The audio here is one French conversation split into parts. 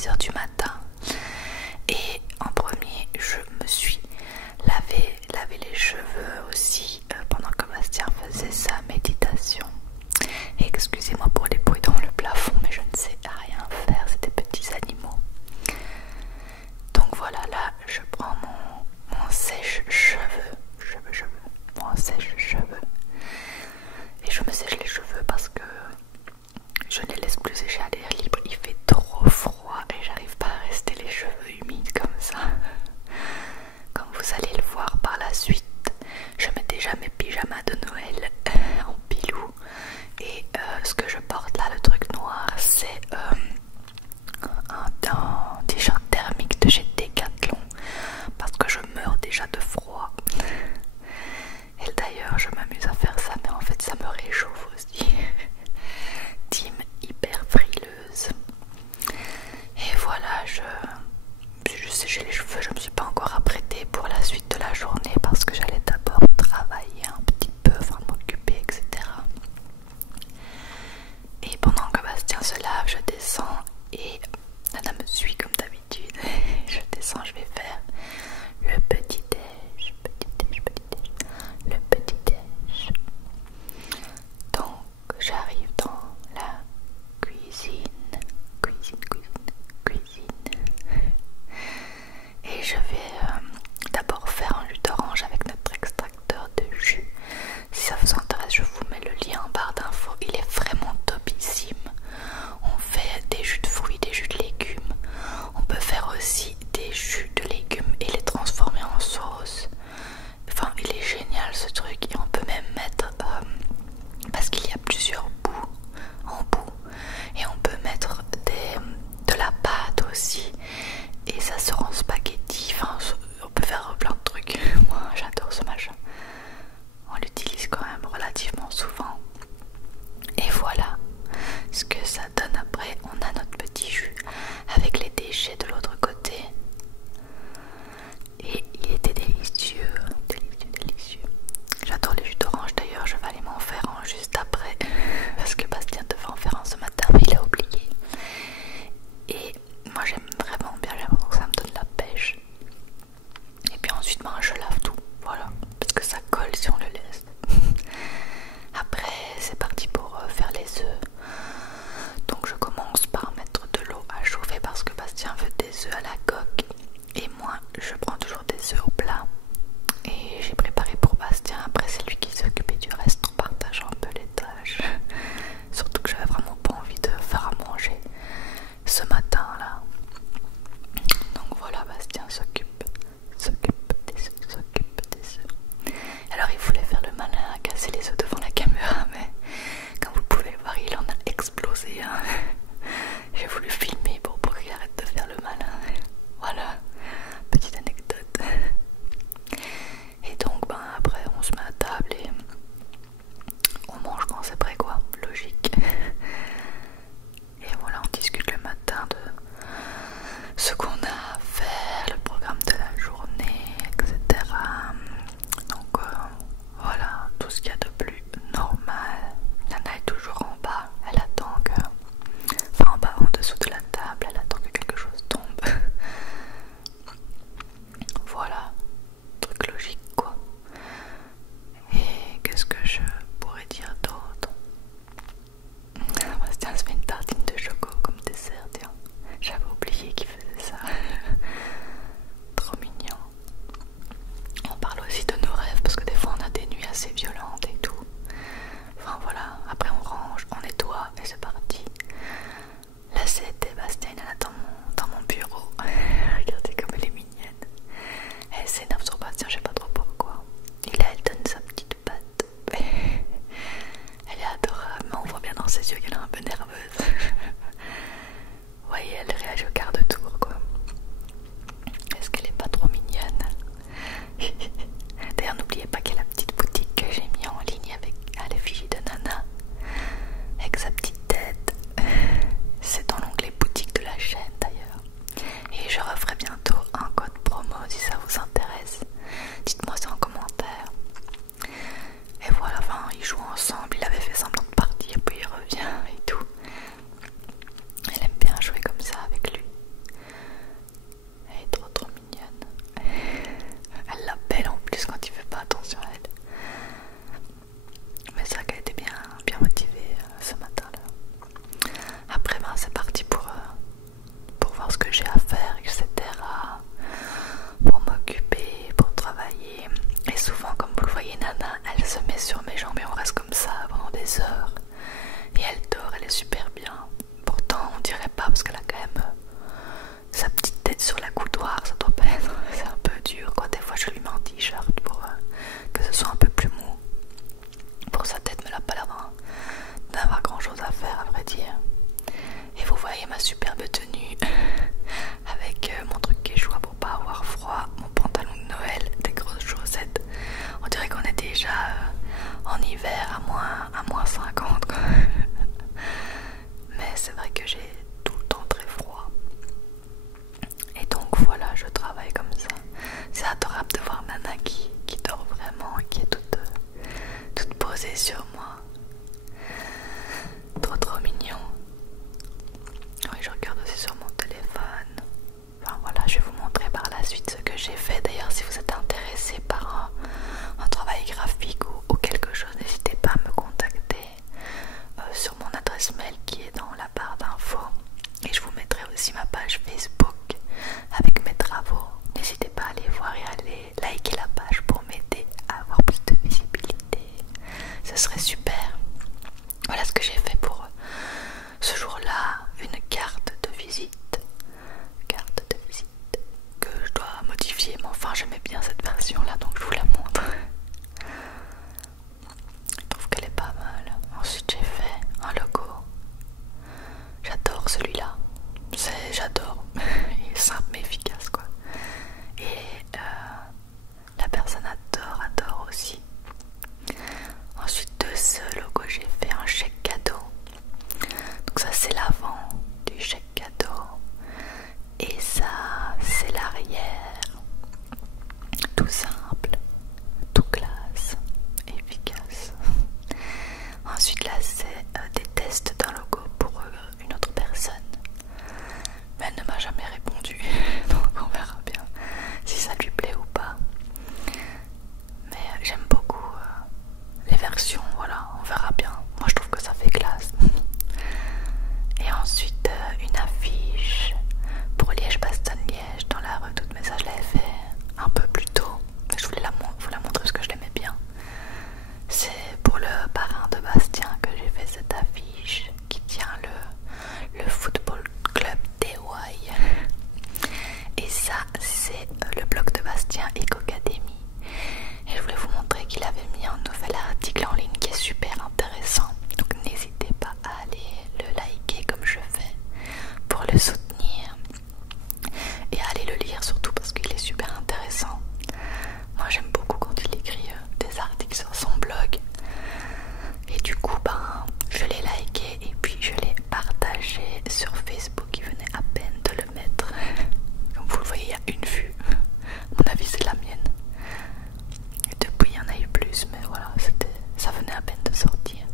6 h du matin. Et en premier, je me suis lavé les cheveux aussi pendant que Bastien faisait sa méditation. Et excusez-moi pour les bruits dans le plafond, mais je ne sais rien faire, c'est des petits animaux. Donc voilà, là je prends mon sèche-cheveux, mon sèche-cheveux. Et je me sèche les cheveux parce que je ne les laisse plus sécher à l'air libre. Il fait trop froid et j'arrive pas à rester les cheveux humides comme ça. Comme vous allez le voir par la suite, je mets déjà mes pyjamas de Noël en pilou. Et ce que je porte là, le truc noir, c'est un t-shirt thermique de chez Decathlon parce que je meurs déjà de froid. Et d'ailleurs je m'amuse à faire ça, mais en fait ça me réchauffe aussi. Team hyper frileuse. Et voilà, j'ai les cheveux, je me suis pas encore apprêtée pour la suite de la journée parce que j'allais d'abord travailler un petit peu, enfin m'occuper, etc. Et pendant que Bastien se lave, je descends et Nana me suit comme d'habitude. Je descends, je vais faire le petit déj, le petit déj. Donc j'arrive dans la cuisine. Et je vais d'abord faire un jus d'orange avec notre extracteur de jus. Si ça vous intéresse, je vous mets le lien en barre d'infos. Il est vraiment topissime. On fait des jus de fruits, des jus de légumes. On peut faire aussi des jus de légumes et les transformer en sauce. Enfin, il est génial ce truc. Et on peut même mettre, parce qu'il y a plusieurs bouts en bout, et on peut mettre de la pâte aussi. Et ça sort en spaghetti. Enfin, on peut faire plein de trucs. Moi, j'adore ce machin. On l'utilise quand même relativement souvent. Et voilà ce que ça donne après. On a notre petit jus avec les déchets de l'autre côté. Et il était délicieux, délicieux. J'adore les jus d'orange d'ailleurs, je vais aller m'en faire un juste après. Parce que Bastien devait en faire un ce matin, mais il a oublié. Et moi j'aime vraiment bien, j'ai l'impression que ça me donne la pêche. Et puis ensuite je lave tout, voilà. Parce que ça colle si on le laisse. Après c'est parti pour faire les œufs. Donc je commence par mettre de l'eau à chauffer parce que Bastien veut des œufs à la coque. Et moi je prends toujours des œufs au plat. Et j'ai préparé pour Bastien. Après c'est lui qui s'occupait du reste. On partage un peu les tâches. Surtout que j'avais vraiment pas envie de faire à manger ce matin là. Donc voilà, Bastien s'occupe des œufs. Alors il voulait faire le malin à casser les œufs devant la caméra, mais comme vous pouvez le voir, il en a explosé un. J'ai voulu filmer pour qu'il arrête de faire le malin. Voilà, petite anecdote. Et ça, c'est le blog de Bastien Ecocademy. Et je voulais vous montrer qu'il avait mis un nouvel article en ligne qui est super intéressant. Donc n'hésitez pas à aller le liker comme je fais pour le soutenir. Et à aller le lire surtout parce qu'il est super intéressant. Moi j'aime beaucoup quand il écrit des articles sur son blog. Et du coup je l'ai liké et puis je l'ai partagé sur Facebook. Il venait à peine de le mettre. Comme vous le voyez, il y a une vue. À mon avis c'est la mienne. Et depuis il y en a eu plus, mais voilà, ça venait à peine de sortir.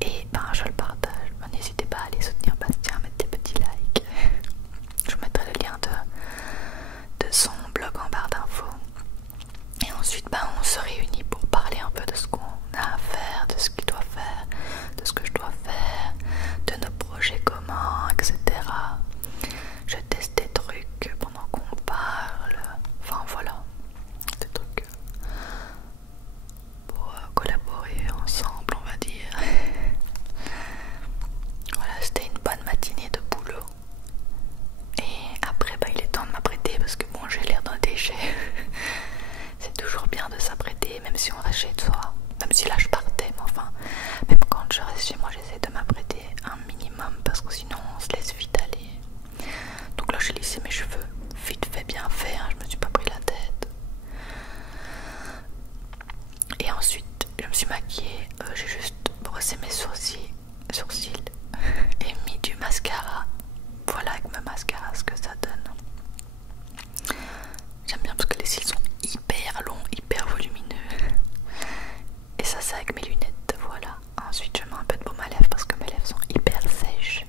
Et je le partage. N'hésitez pas à aller soutenir Bastien, mettre des petits likes. Je vous mettrai le lien de son blog en barre d'infos. Et ensuite on se réunit pour parler un peu de ce qu'on a à faire, de ce qu'il doit faire, de ce que je dois faire, de nos projets communs, etc. Je teste des trucs pendant qu'on parle. Enfin voilà, des trucs pour collaborer ensemble, on va dire. Voilà, c'était une bonne matinée de boulot. Et après il est temps de m'apprêter parce que j'ai l'air d'un déchet. C'est toujours bien de s'apprêter même si on reste chez soi. Même si là je partais, mais enfin, même quand je reste chez moi j'essaie de m'apprêter un minimum parce que sinon on se laisse vite aller. Donc là j'ai lissé mes cheveux, vite fait bien fait, je me suis pas pris la tête. Et ensuite je me suis maquillée, j'ai juste brossé mes sourcils et mis du mascara. Voilà avec ma mascara ce que ça donne. J'aime bien parce que les cils sont hyper longs, hyper volumineux. Et ça c'est avec mes lunettes, voilà. Ensuite je mets un peu de baume à lèvres parce que mes lèvres sont hyper sèches.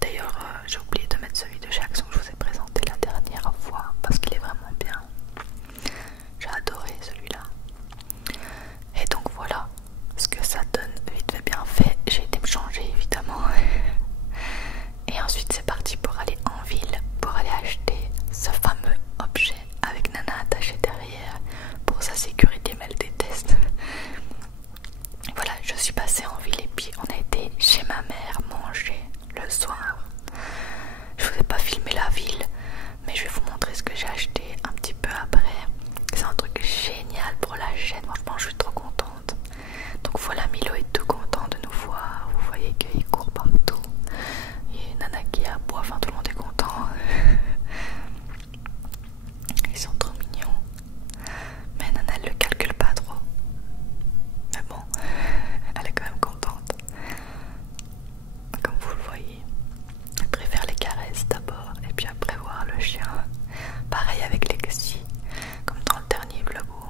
D'ailleurs j'ai oublié de mettre celui de Jackson que je vous ai présenté la dernière fois parce qu'il est vraiment bien. J'ai adoré celui-là. Et donc voilà ce que ça donne, vite fait bien fait. J'ai été me changer évidemment. Et ensuite c'est parti pour aller en ville, pour aller acheter ce fameux objet avec Nana attachée derrière pour sa sécurité, mais elle déteste. Voilà, je suis passée en ville et puis on a été chez ma mère manger le soir. Je vous ai pas filmé la ville, mais je vais vous montrer ce que j'ai acheté un petit peu après. C'est un truc génial pour la chaîne, franchement je suis trop contente. Donc voilà, Milo est tout content de nous voir. Vous voyez qu'il court partout. Et Nana qui aboie, enfin tout le monde est content. Ils sont trop mignons. Mais Nana elle le calcule pas trop. Mais bon, elle est quand même contente. Comme vous le voyez. Elle préfère les caresses d'abord et puis après voir le chien. Pareil avec Lexi. Comme dans le dernier vlog où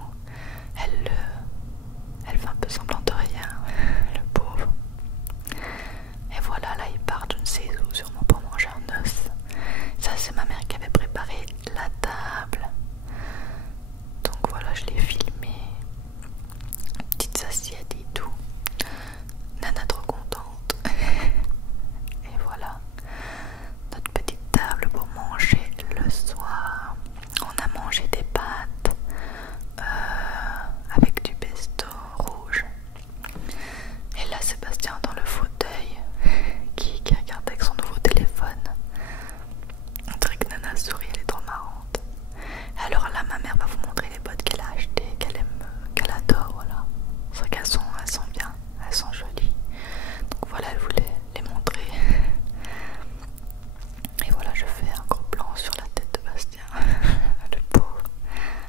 elle fait un peu semblant de rien. Le pauvre. Et voilà, là il part je ne sais où, sûrement pour manger un os. Ça c'est ma mère qui avait préparé la table. Donc voilà, je l'ai filmé. Petites assiettes et tout. Nana trop contente. Et voilà, notre petite table pour manger le soir. On a mangé des pâtes avec du pesto rouge. Et là Sébastien dans le fauteuil qui regarde avec son nouveau téléphone. On dirait que Nana sourit, elle est trop marrante. Alors là ma mère va vous montrer les bottes qu'elle a achetées, qu'elle aime, qu'elle adore, voilà. C'est vrai qu'elles sont bien, elles sont jolies. Donc voilà, elle voulait les montrer. Et voilà, je fais un gros plan sur la tête de Bastien. Le pauvre.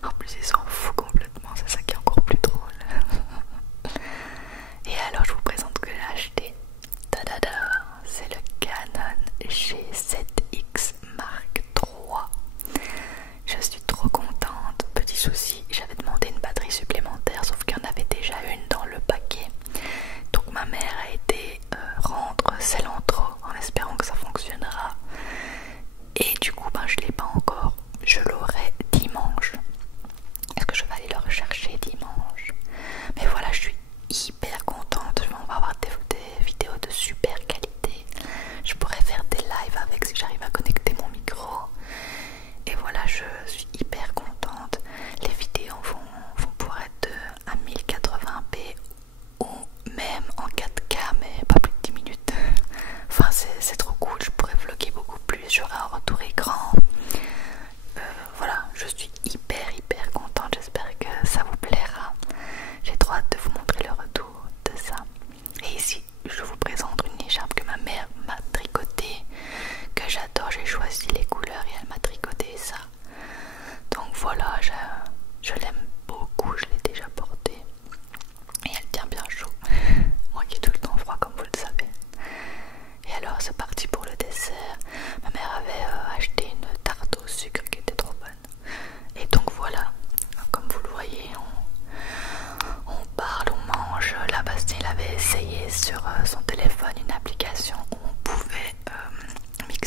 En plus il s'en fout complètement, c'est ça qui est encore plus drôle. Et alors je vous présente ce que j'ai acheté. Tadada, c'est le Canon G7X Mark III. Je suis trop contente. Petit souci, j'avais demandé une batterie supplémentaire, sauf qu'il y en avait déjà une dans le paquet. Donc ma mère a été rendre celle en trop en espérant que ça fonctionnera. Et du coup je l'ai pas encore. Je l'aurai dimanche. Est-ce que je vais aller le rechercher dimanche? Mais voilà, je suis hyper contente. On va avoir des vidéos de super qualité. Je pourrais faire des lives avec si j'arrive à connecter mon micro. Et voilà, je suis hyper contente. Les vidéos vont pouvoir être à 1080p ou même en 4K, mais pas plus de 10 minutes. Enfin, c'est trop cool. Je pourrais vlogger beaucoup plus. J'aurai un retour écran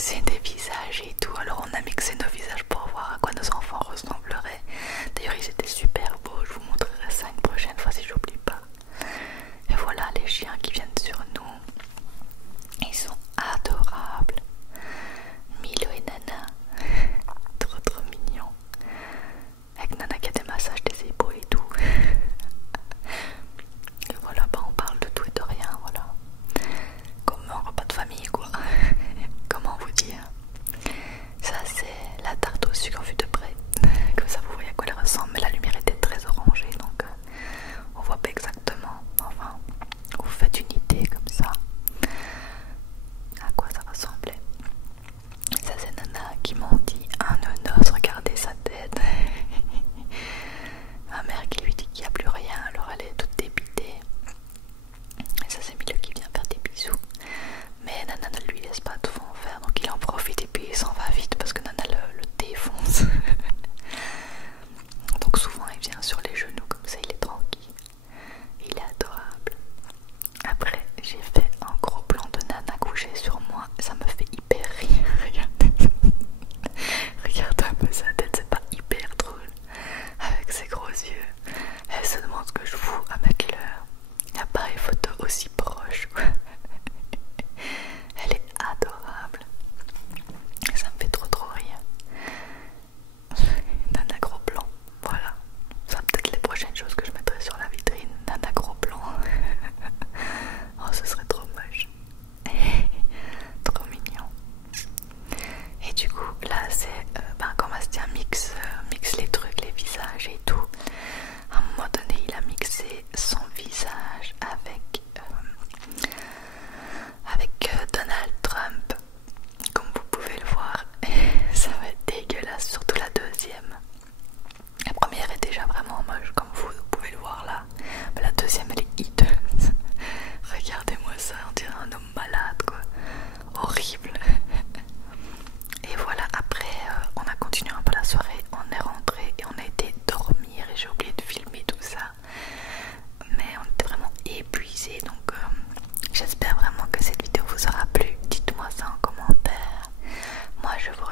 mixé des visages et tout. Alors on a mixé nos visages pour voir à quoi nos enfants ressembleraient. D'ailleurs ils étaient super beaux, je vous montrerai ça une prochaine fois si j'oublie pas. Et voilà les chiens qui viennent sur nous. Ils sont adorables. Milo et Nana, trop mignons. Avec Nana qui a des massages des épaules et tout. Et voilà, bah on parle de tout et de rien, voilà. Comme un repas de famille quoi. Comment vous dire? Ça c'est la tarte au sucre vue de près. Comme ça vous voyez à quoi elle ressemble. Mais la lumière était très orangée donc on voit pas exactement. Enfin, vous faites une idée comme ça à quoi ça ressemblait. Ça c'est Nana qui m'ont dit un nonos, regardez sa tête. Ma mère qui lui dit qu'il n'y a plus rien, alors elle est toute dépitée. Et ça c'est Milo qui vient faire des bisous. Mais Nana ne lui laisse pas tout en faire, donc il en profite et puis il s'en va vite parce que Nana le défonce. Donc souvent il vient sur les genoux comme ça, il est tranquille. Il est adorable. Après j'ai fait un gros plan de Nana couchée sur moi, ça me fait hyper rire. Regardez, regarde un peu sa tête, c'est pas hyper drôle avec ses gros yeux. Elle se demande ce que je fous à mettre l'appareil photo aussi proche. Elle est adorable. Ça me fait trop rire. Nana gros plan. Voilà. Ça peut-être les prochaines choses que je mettrai sur la vitrine. Nana gros plan. Oh ce serait trop moche. Trop mignon. Et du coup là c'est quand Bastien mixe les trucs, les visages et tout. À un moment donné il a mixé son visage avec Donald Trump, comme vous pouvez le voir. Ça va être dégueulasse, surtout la deuxième. La première est déjà vraiment moche comme vous pouvez le voir là, mais la deuxième elle est hideuse. Regardez-moi ça, on dirait un homme malade quoi, horrible. Et voilà, après on a continué un peu la soirée, on est rentré et on a été dormir et j'ai oublié de filmer tout ça. Mais on était vraiment épuisés, donc j'espère vraiment que cette vidéo vous aura plu. Dites-moi ça en commentaire. Moi je vous